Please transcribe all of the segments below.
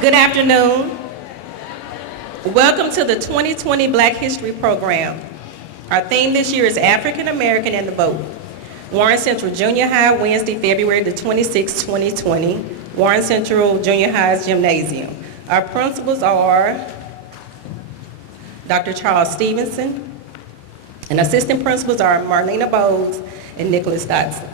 Good afternoon. Welcome to the 2020 Black History Program. Our theme this year is African American and the Vote. Warren Central Junior High, Wednesday, February the 26th, 2020. Warren Central Junior High's Gymnasium. Our principals are Dr. Charles Stevenson, and assistant principals are Marlena Bowes and Nicholas Dodson.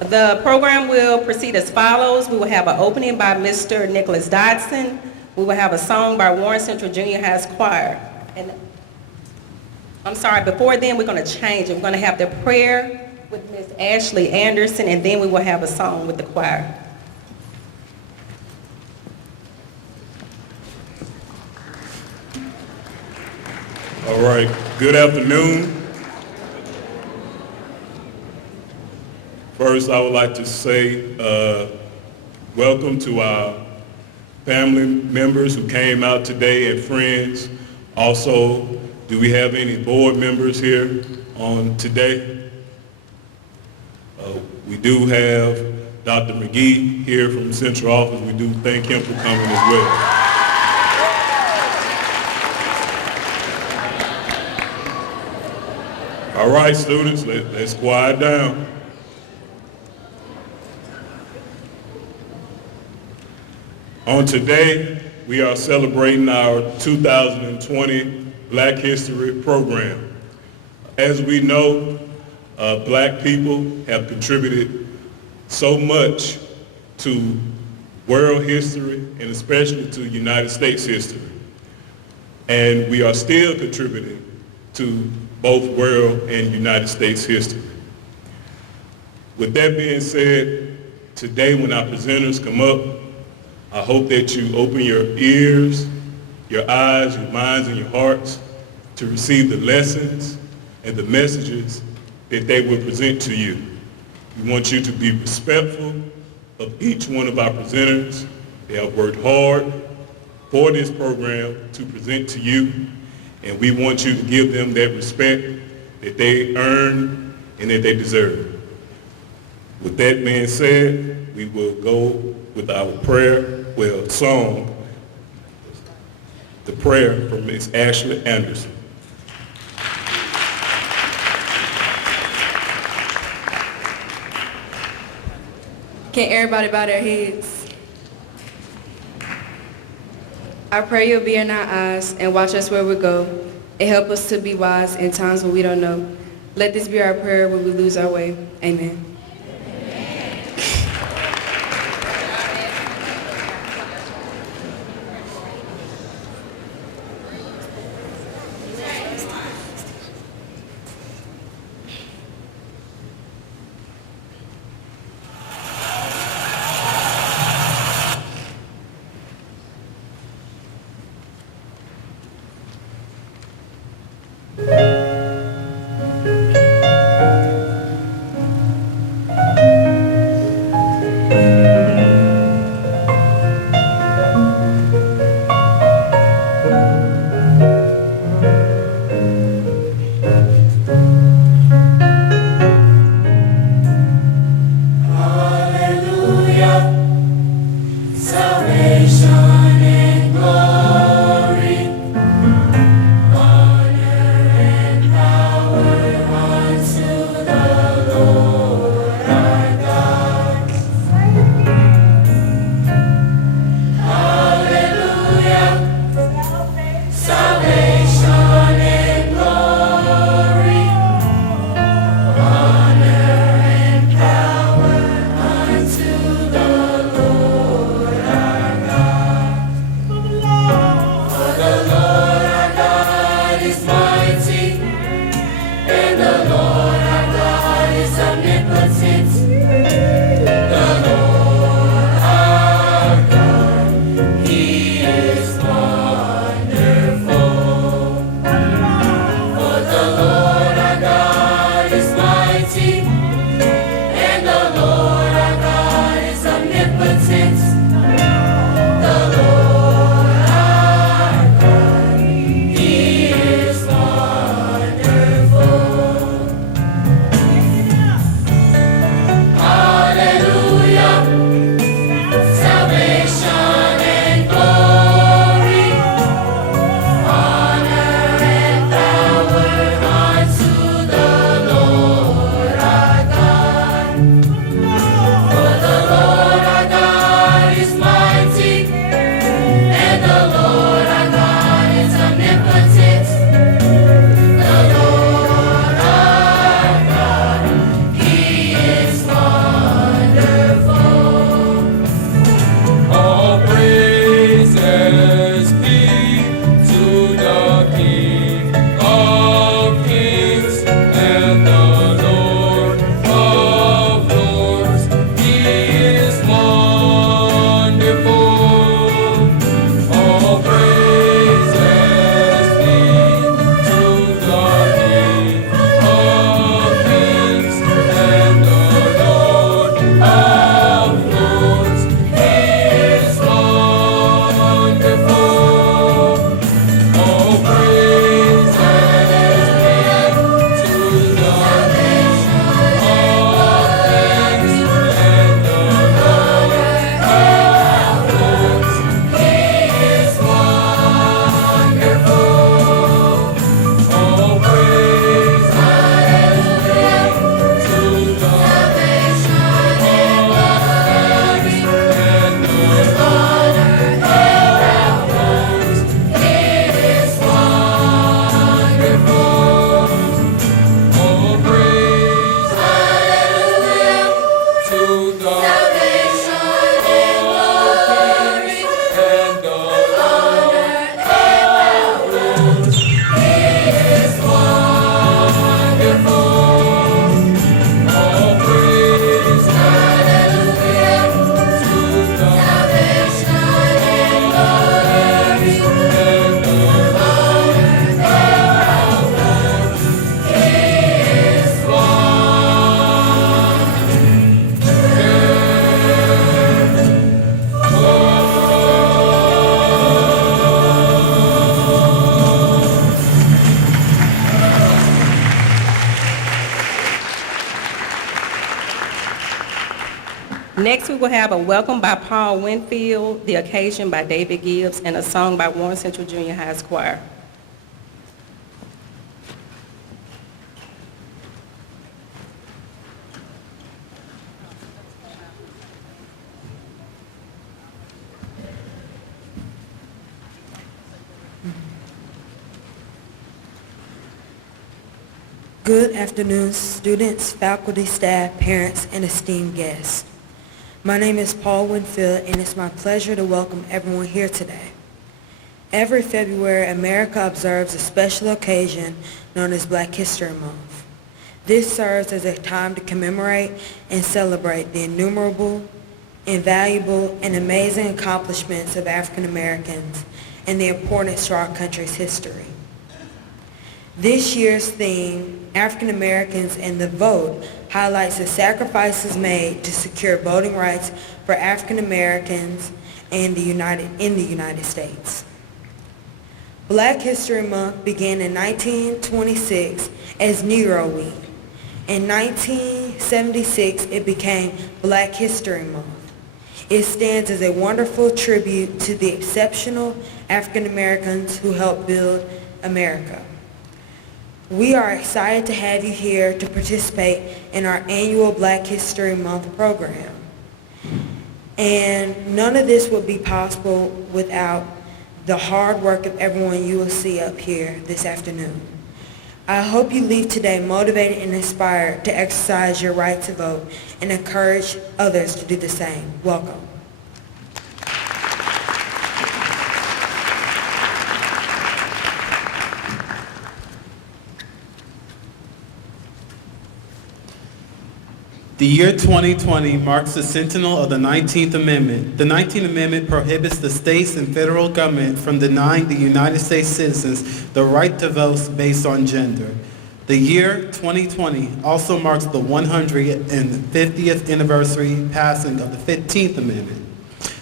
The program will proceed as follows. We will have an opening by Mr. Nicholas Dodson. We will have a song by Warren Central Junior High's choir. And I'm sorry, before then we're going to change it. We're going to have the prayer with Ms. Ashley Anderson, and then we will have a song with the choir. All right, good afternoon. First, I would like to say welcome to our family members who came out today and friends. Also, do we have any board members here on today? We do have Dr. McGee here from the central office. We do thank him for coming as well. All right, students, let's quiet down. On today, we are celebrating our 2020 Black History Program. As we know, Black people have contributed so much to world history and especially to United States history. And we are still contributing to both world and United States history. With that being said, today when our presenters come up, I hope that you open your ears, your eyes, your minds, and your hearts to receive the lessons and the messages that they will present to you. We want you to be respectful of each one of our presenters. They have worked hard for this program to present to you, and we want you to give them that respect that they earn and that they deserve. With that being said, we will go with our song, the prayer from Ms. Ashley Anderson. Can everybody bow their heads? I pray you'll be in our eyes and watch us where we go and help us to be wise in times when we don't know. Let this be our prayer when we lose our way. Amen. Next, we will have a welcome by Paul Winfield, the occasion by David Gibbs, and a song by Warren Central Junior High's choir. Good afternoon, students, faculty, staff, parents, and esteemed guests. My name is Paul Winfield, and it's my pleasure to welcome everyone here today. Every February, America observes a special occasion known as Black History Month. This serves as a time to commemorate and celebrate the innumerable, invaluable, and amazing accomplishments of African Americans and the importance to our country's history. This year's theme, African Americans and the Vote, highlights the sacrifices made to secure voting rights for African Americans in the United States. Black History Month began in 1926 as Negro Week. In 1976, it became Black History Month. It stands as a wonderful tribute to the exceptional African Americans who helped build America. We are excited to have you here to participate in our annual Black History Month program. And none of this would be possible without the hard work of everyone you will see up here this afternoon. I hope you leave today motivated and inspired to exercise your right to vote and encourage others to do the same. Welcome. The year 2020 marks the centennial of the 19th Amendment. The 19th Amendment prohibits the states and federal government from denying the United States citizens the right to vote based on gender. The year 2020 also marks the 150th anniversary passing of the 15th Amendment.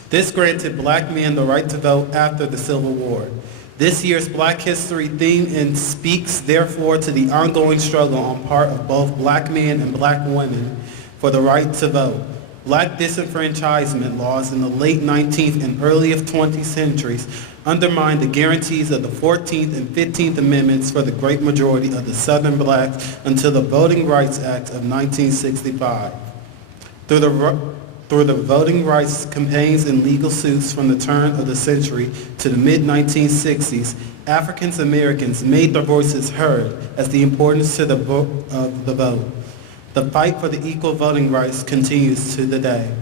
This granted black men the right to vote after the Civil War. This year's Black History theme speaks therefore to the ongoing struggle on part of both black men and black women for the right to vote. Black disenfranchisement laws in the late 19th and early 20th centuries undermined the guarantees of the 14th and 15th Amendments for the great majority of the Southern blacks until the Voting Rights Act of 1965. Through the voting rights campaigns and legal suits from the turn of the century to the mid-1960s, African Americans made their voices heard as the importance of the vote. The fight for the equal voting rights continues to the day.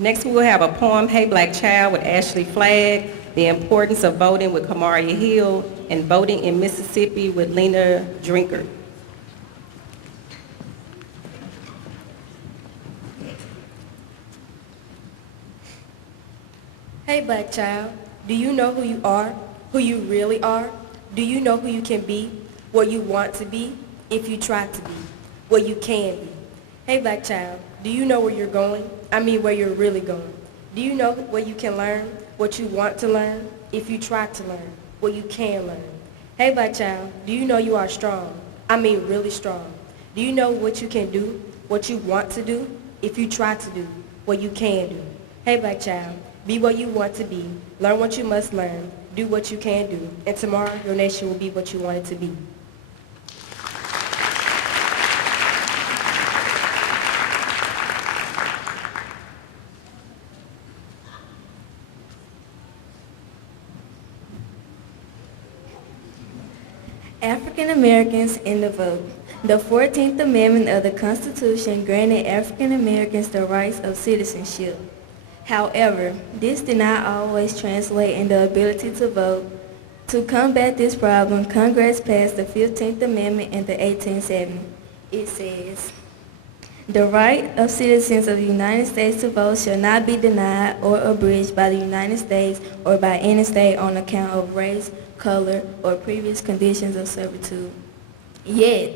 Next, we will have a poem, Hey Black Child, with Ashley Flagg, The Importance of Voting with Kamaria Hill, and Voting in Mississippi with Lena Drinker. Hey black child, do you know who you are? Who you really are? Do you know who you can be? What you want to be? If you try to be. What you can be. Hey black child, do you know where you're going? I mean where you're really going. Do you know what you can learn? What you want to learn? If you try to learn. What you can learn. Hey black child, do you know you are strong? I mean really strong. Do you know what you can do? What you want to do? If you try to do. What you can do. Hey black child, be what you want to be. Learn what you must learn. Do what you can do. And tomorrow, your nation will be what you want it to be. African Americans in the vote. The 14th Amendment of the Constitution granted African Americans the rights of citizenship. However, this did not always translate in the ability to vote. To combat this problem, Congress passed the 15th Amendment in the 1870. It says, "The right of citizens of the United States to vote shall not be denied or abridged by the United States or by any state on account of race, color, or previous conditions of servitude." Yet,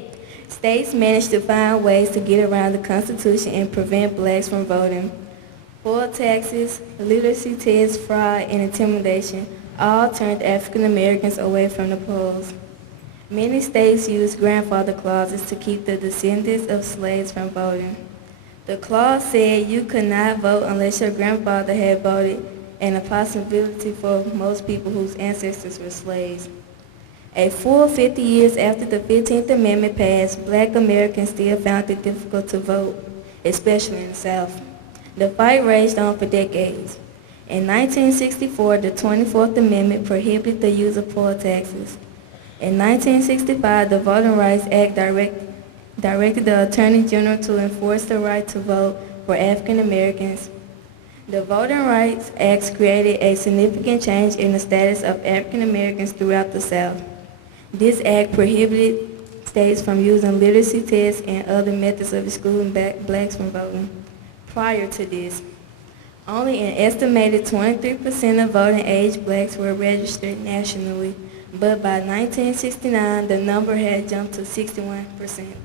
states managed to find ways to get around the Constitution and prevent blacks from voting. Poll taxes, literacy tests, fraud, and intimidation all turned African Americans away from the polls. Many states used grandfather clauses to keep the descendants of slaves from voting. The clause said you could not vote unless your grandfather had voted, and a possibility for most people whose ancestors were slaves. A full 50 years after the 15th Amendment passed, black Americans still found it difficult to vote, especially in the South. The fight raged on for decades. In 1964, the 24th Amendment prohibited the use of poll taxes. In 1965, the Voting Rights Act directed the Attorney General to enforce the right to vote for African Americans. The Voting Rights Act created a significant change in the status of African Americans throughout the South. This act prohibited states from using literacy tests and other methods of excluding blacks from voting. Prior to this, only an estimated 23% of voting age blacks were registered nationally, but by 1969, the number had jumped to 61%.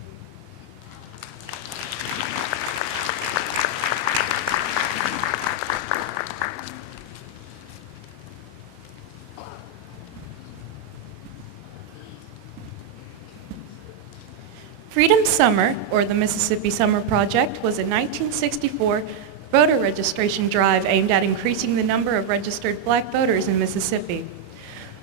Freedom Summer, or the Mississippi Summer Project, was a 1964 voter registration drive aimed at increasing the number of registered black voters in Mississippi.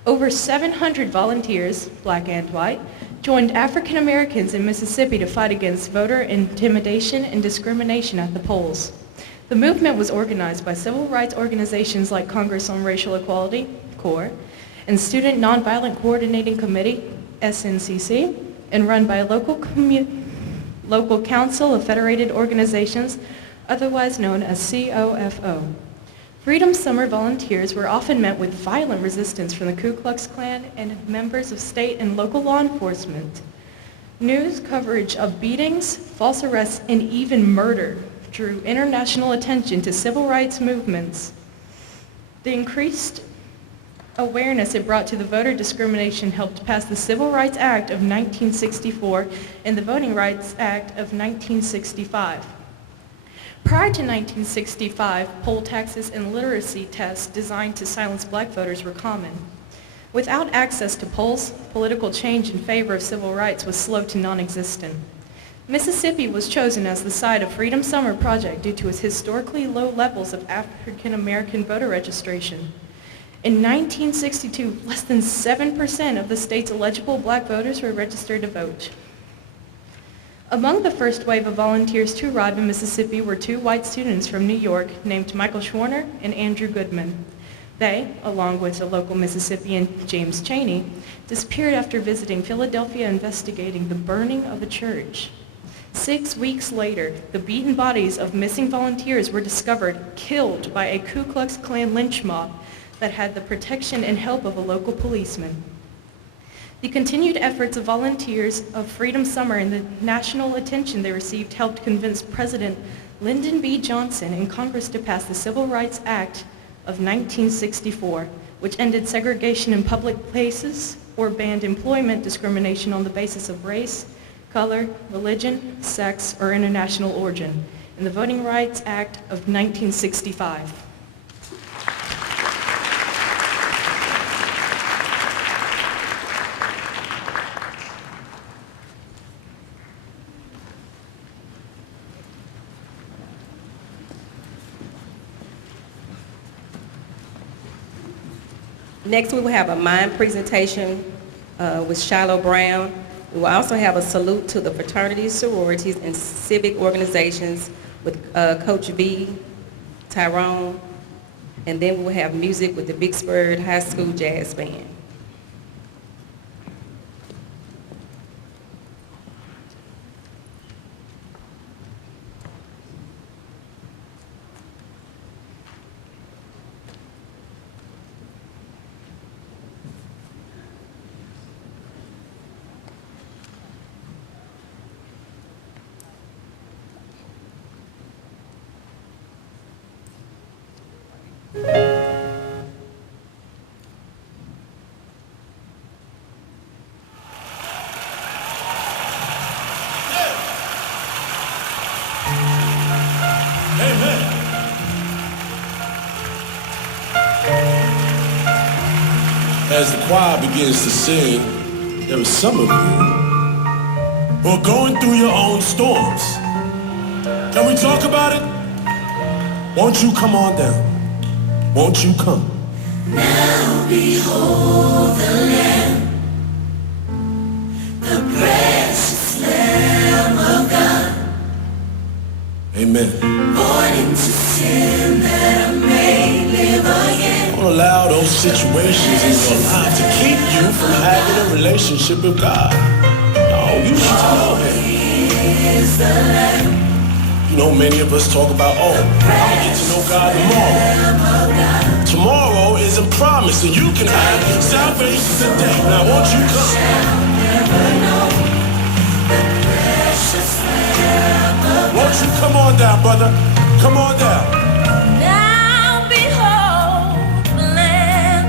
Over 700 volunteers, black and white, joined African Americans in Mississippi to fight against voter intimidation and discrimination at the polls. The movement was organized by civil rights organizations like Congress on Racial Equality, CORE, and Student Nonviolent Coordinating Committee, SNCC, and run by a local council of federated organizations, otherwise known as COFO. Freedom Summer volunteers were often met with violent resistance from the Ku Klux Klan and members of state and local law enforcement. News coverage of beatings, false arrests, and even murder drew international attention to civil rights movements. The increased awareness it brought to the voter discrimination helped pass the Civil Rights Act of 1964 and the Voting Rights Act of 1965. Prior to 1965, poll taxes and literacy tests designed to silence black voters were common. Without access to polls, political change in favor of civil rights was slow to non-existent. Mississippi was chosen as the site of Freedom Summer Project due to its historically low levels of African American voter registration. In 1962, less than 7% of the state's eligible black voters were registered to vote. Among the first wave of volunteers to arrive in Mississippi were two white students from New York named Michael Schwerner and Andrew Goodman. They, along with a local Mississippian, James Chaney, disappeared after visiting Philadelphia investigating the burning of a church. 6 weeks later, the beaten bodies of missing volunteers were discovered killed by a Ku Klux Klan lynch mob that had the protection and help of a local policeman. The continued efforts of volunteers of Freedom Summer and the national attention they received helped convince President Lyndon B. Johnson and Congress to pass the Civil Rights Act of 1964, which ended segregation in public places or banned employment discrimination on the basis of race, color, religion, sex, or international origin, and the Voting Rights Act of 1965. Next, we will have a mime presentation with Shiloh Brown. We will also have a salute to the fraternities, sororities, and civic organizations with Coach V, Tyrone, and then we'll have music with the Vicksburg High School Jazz Band. As the choir begins to sing, there are some of you who are going through your own storms. Can we talk about it? Won't you come on down? Won't you come? Now behold the Lamb, the precious Lamb of God. Amen. Born into sin that I may live again. Don't allow those situations in your life to keep you from having a relationship with God. No, you need to know Him. Is the Lamb. You know, many of us talk about, oh, I'm gonna get to know God tomorrow. Tomorrow isn't promised, and you can have salvation today. Now, won't you come? Won't you come on down, brother? Come on down. Now behold the Lamb,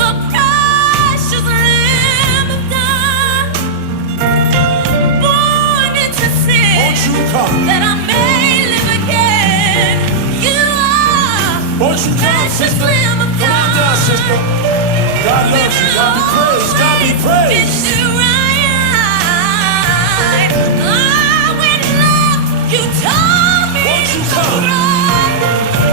the precious Lamb of God, born into sin, Won't you come? that I may live again. You are Won't you come, precious sister? Lamb of Come on down, God. sister. God loves you. God be praised. God be praised. You told me Won't you to come? run,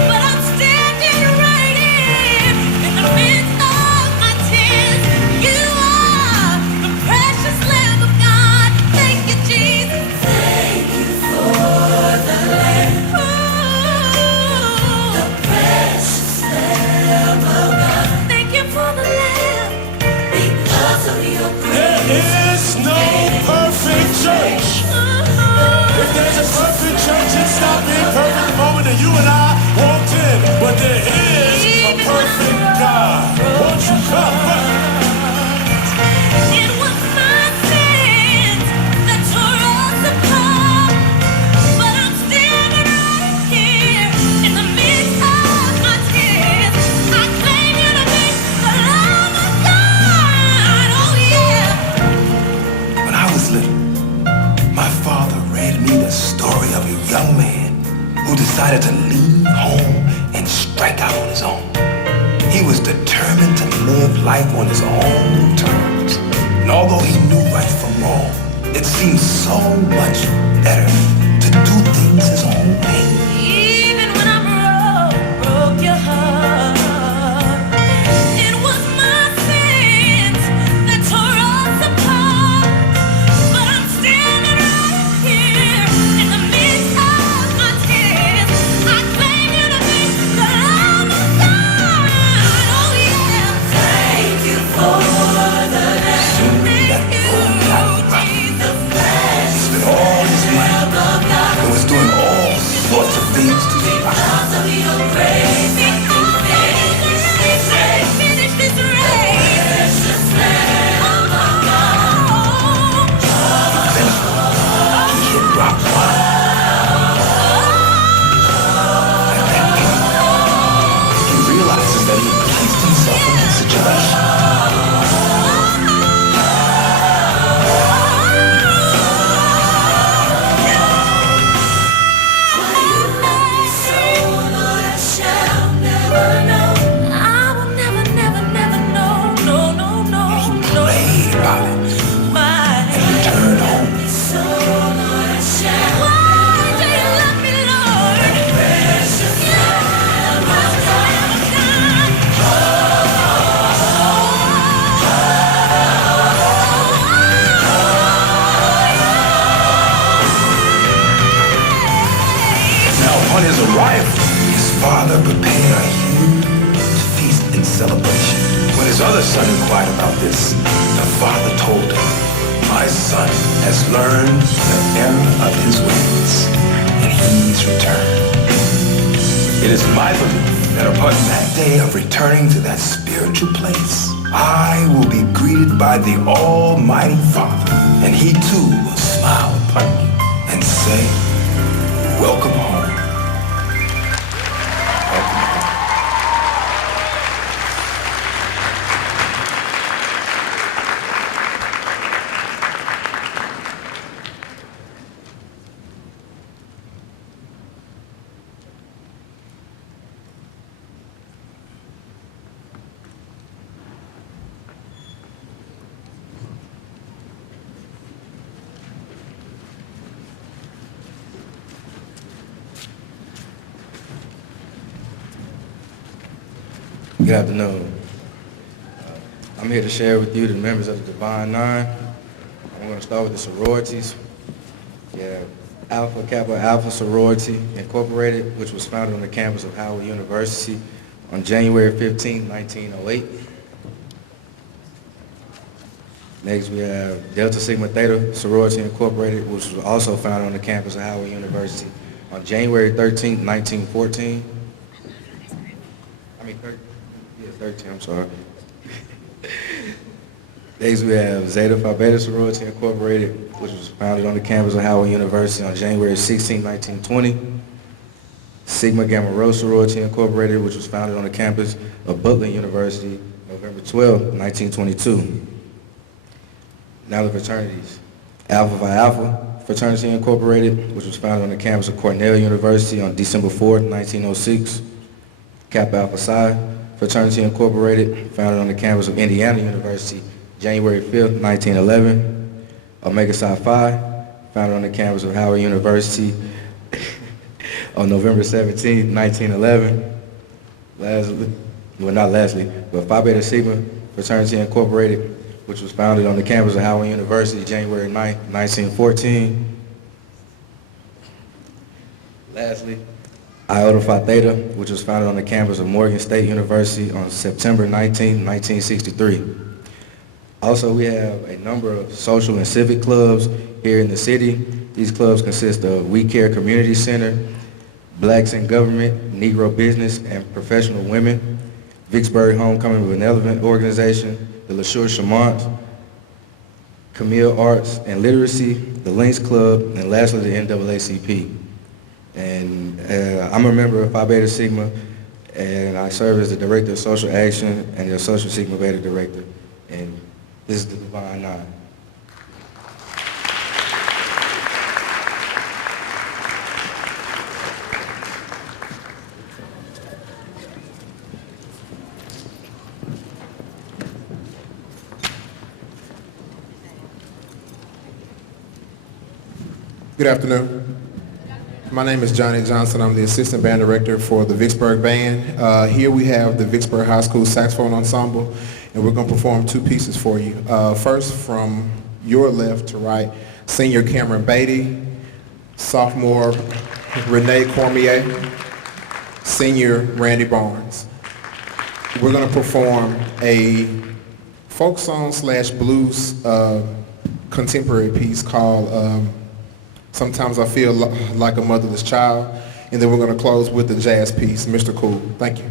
but I'm standing right here in the midst of my tears. You are the precious Lamb of God. Thank you, Jesus. Thank you for the Lamb, the precious Lamb of God. Thank you for the Lamb, because of your grace. There is no perfect church. If there's a perfect church, it stopped being perfect the moment that you and I walked in. But there is a perfect God. Won't you come? It was my sins that tore us apart, but I'm standing right here in the midst of my tears. I claim you to be the Lamb of God. Oh yeah. When I was little, my father read me the story of a young man who decided to leave home and strike out on his own. He was determined to live life on his own terms. And although he knew right from wrong, it seemed so much better to do things his own way. Even when I broke your heart, it was my sins that tore us apart. But I'm standing right here in the midst of my tears. I claim you to be the Lamb of God. Oh yeah. Thank you for the Lamb. Thank you, Jesus. Upon his arrival, his father prepared a huge feast and celebration. When his other son inquired about this, the father told him, "My son has learned the error of his ways, and he's returned." It is my belief that upon that day of returning to that spiritual place, I will be greeted by the Almighty Father, and he too will smile upon me and say, "Welcome home." Good afternoon. I'm here to share with you the members of the Divine Nine. I'm going to start with the sororities. We have Alpha Kappa Alpha Sorority Incorporated, which was founded on the campus of Howard University on January 15, 1908. Next, we have Delta Sigma Theta Sorority Incorporated, which was also founded on the campus of Howard University on January 13, 1914. 13, I'm sorry. Next, we have Zeta Phi Beta Sorority Incorporated, which was founded on the campus of Howard University on January 16, 1920. Sigma Gamma Rho Sorority Incorporated, which was founded on the campus of Butler University, November 12, 1922. Now the fraternities. Alpha Phi Alpha Fraternity Incorporated, which was founded on the campus of Cornell University on December 4, 1906. Kappa Alpha Psi Fraternity Incorporated, founded on the campus of Indiana University, January 5th, 1911. Omega Psi Phi, founded on the campus of Howard University on November 17th, 1911. But Phi Beta Sigma Fraternity Incorporated, which was founded on the campus of Howard University, January 9th, 1914. Lastly, Iota Phi Theta, which was founded on the campus of Morgan State University on September 19, 1963. Also, we have a number of social and civic clubs here in the city. These clubs consist of We Care Community Center, Blacks in Government, Negro Business, and Professional Women, Vicksburg Homecoming Benevolent Organization, the LeSure Chamont, Camille Arts and Literacy, the Lynx Club, and lastly, the NAACP. And I'm a member of Phi Beta Sigma, and I serve as the Director of Social Action and the Social Sigma Beta Director. And this is the Divine Nine. Good afternoon. My name is Johnny Johnson. I'm the Assistant Band Director for the Vicksburg Band. Here we have the Vicksburg High School Saxophone Ensemble, and we're going to perform two pieces for you. First, from your left to right, Senior Cameron Beatty, Sophomore Renee Cormier, Senior Randy Barnes. We're going to perform a folk song / blues contemporary piece called Sometimes I Feel Like a Motherless Child, and then we're going to close with the jazz piece, Mr. Cool. Thank you.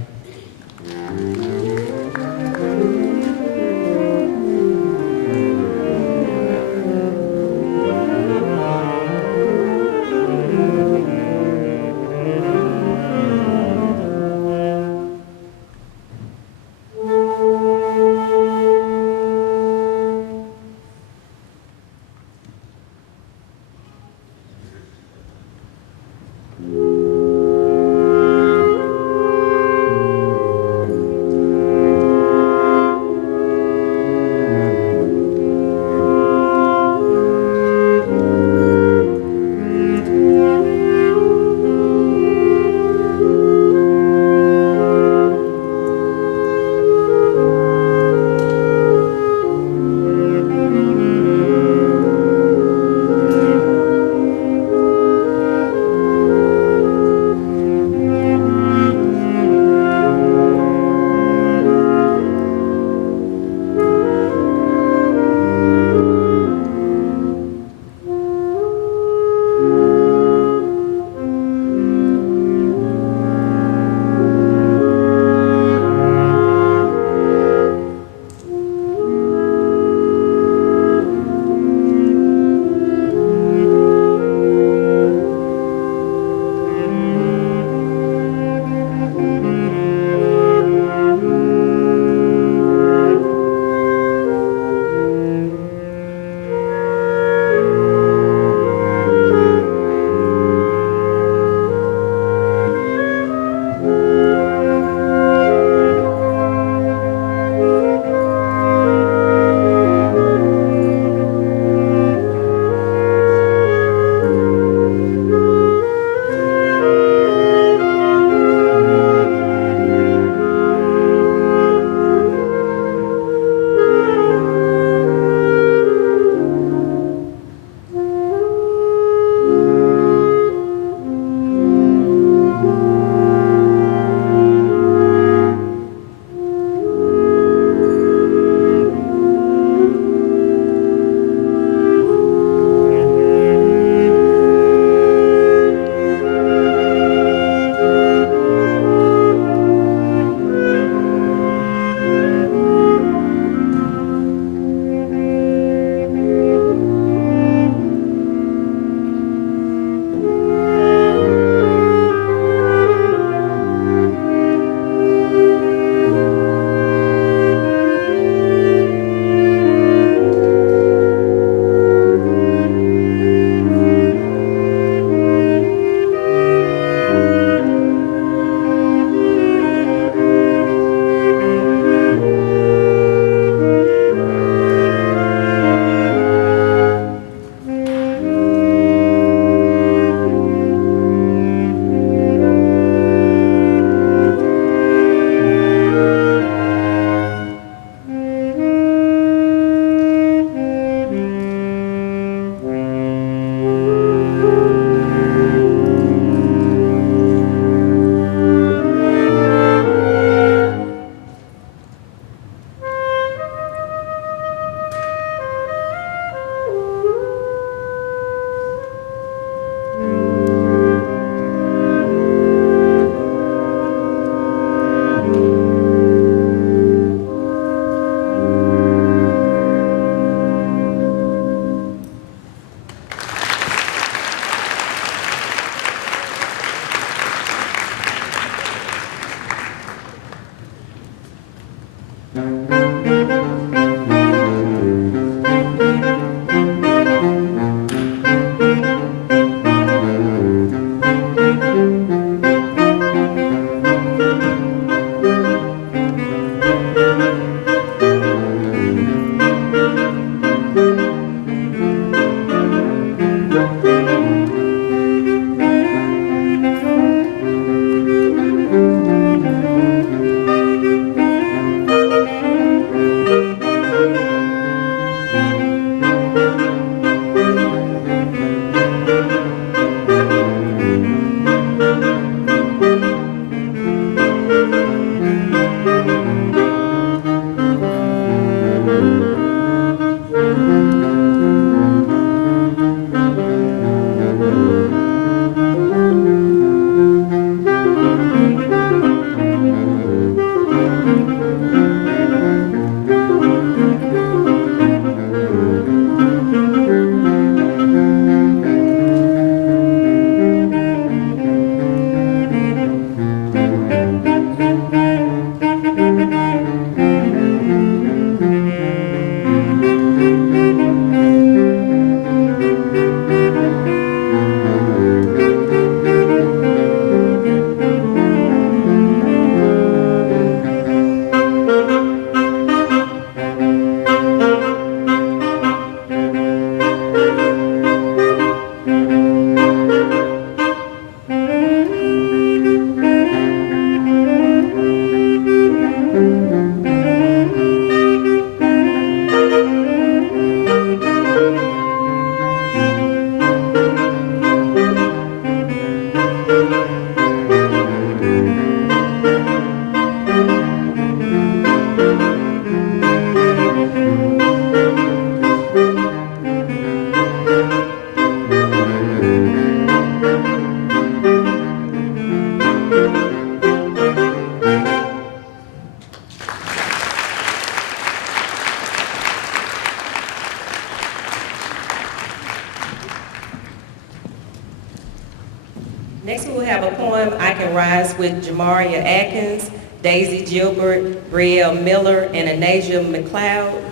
Next, we will have a poem, I Can Rise, with Jamaria Atkins, Daisy Gilbert, Brielle Miller, and Anasia McLeod.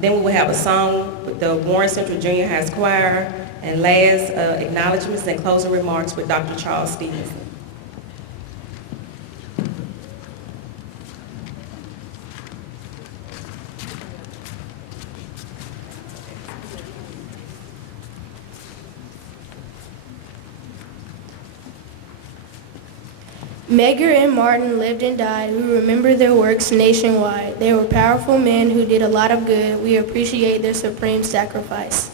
Then we will have a song with the Warren Central Junior High Choir, and last, acknowledgments and closing remarks with Dr. Charles Stevenson. Megger and Martin lived and died. We remember their works nationwide. They were powerful men who did a lot of good. We appreciate their supreme sacrifice.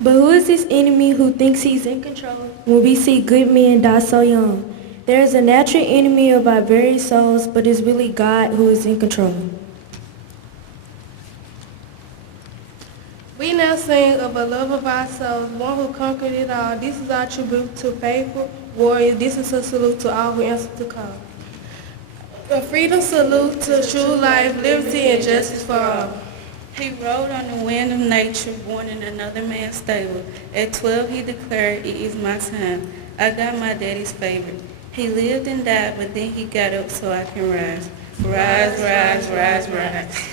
But who is this enemy who thinks he's in control when we see good men die so young? There is a natural enemy of our very souls, but it's really God who is in control. We now sing of a love of our souls, one who conquered it all. This is our tribute to faithful warriors. This is a salute to all who answer the call. A freedom salute to true life, liberty, and justice for all. He rode on the wind of nature, born in another man's stable. At 12 he declared, it is my time. I got my daddy's favor. He lived and died, but then he got up so I can rise. Rise, rise, rise, rise.